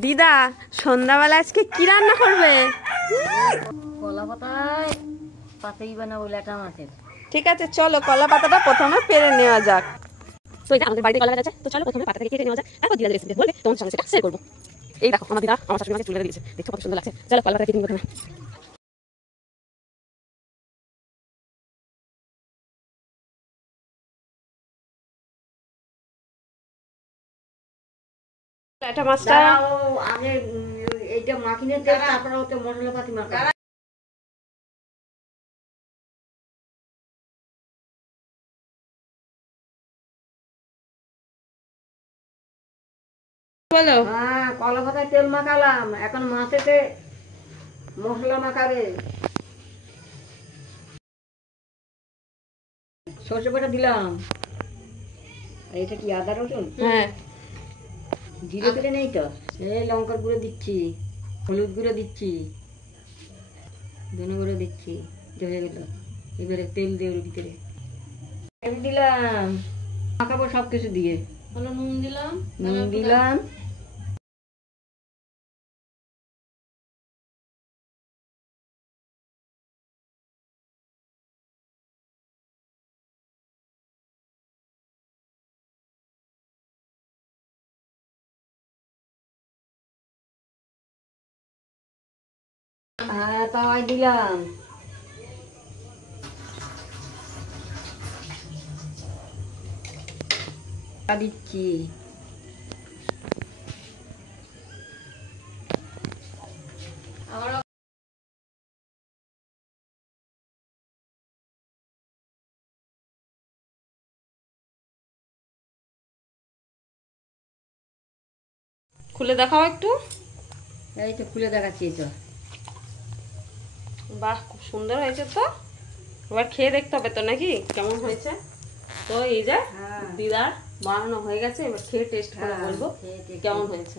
দিদা সন্ধ্যাবেলা আজকে কি রান্না করবে? কলা পাতায় পাতাই বানাবো ল্যাটা মাছের। ঠিক আছে, চলো কলা পাতাটা প্রথমে পেরে নেওয়া যাক। তো এটা আমাদের বাড়িতে কলা গাছ আছে, তো চলো প্রথমে পাতাটাকে কেটে নেওয়া যাক, তারপর দিদাদের রেসিপি বলবে, তোমার সঙ্গে সেটা শেয়ার করবো। এই দেখো আমার দিদা আমার শাশুড়ি মাকে চুলে দিয়েছে, দেখছো কত সুন্দর লাগছে। চলো কলা পাতা কেটে নিবো এখানে। এটা মাছটা আগে এইটা মাখিয়ে দেব, তারপরে ওতে মশলাপাতি মাখাবো। বলো। হ্যাঁ, কলা পাতায় তেল মাখালাম, এখন মাছেতে মশলা মাখাবে। সর্ষে বাটা দিলাম, আর এটা কি আদা রসুন? হ্যাঁ, জিরে ফেলে নেই তো, এই লঙ্কার গুঁড়ো দিচ্ছি, হলুদ গুঁড়ো দিচ্ছি, ধনে গুঁড়ো দিচ্ছি, হয়ে গেল। এবারে তেল দিয়ে ওর ভিতরে দিলাম, মাখাবো সব কিছু দিয়ে। নুন দিলাম, নুন দিলাম, তাওয়ায় দিলাম, দিচ্ছি, খুলে দেখাও একটু। এই তো খুলে দেখাচ্ছি। তো বাহ, খুব সুন্দর হয়েছে তো। এবার খেয়ে দেখতে হবে তো নাকি কেমন হয়েছে। তো এই যে দিদার বানানো হয়ে গেছে, এবার খেয়ে টেস্ট করে বলবো কেমন হয়েছে।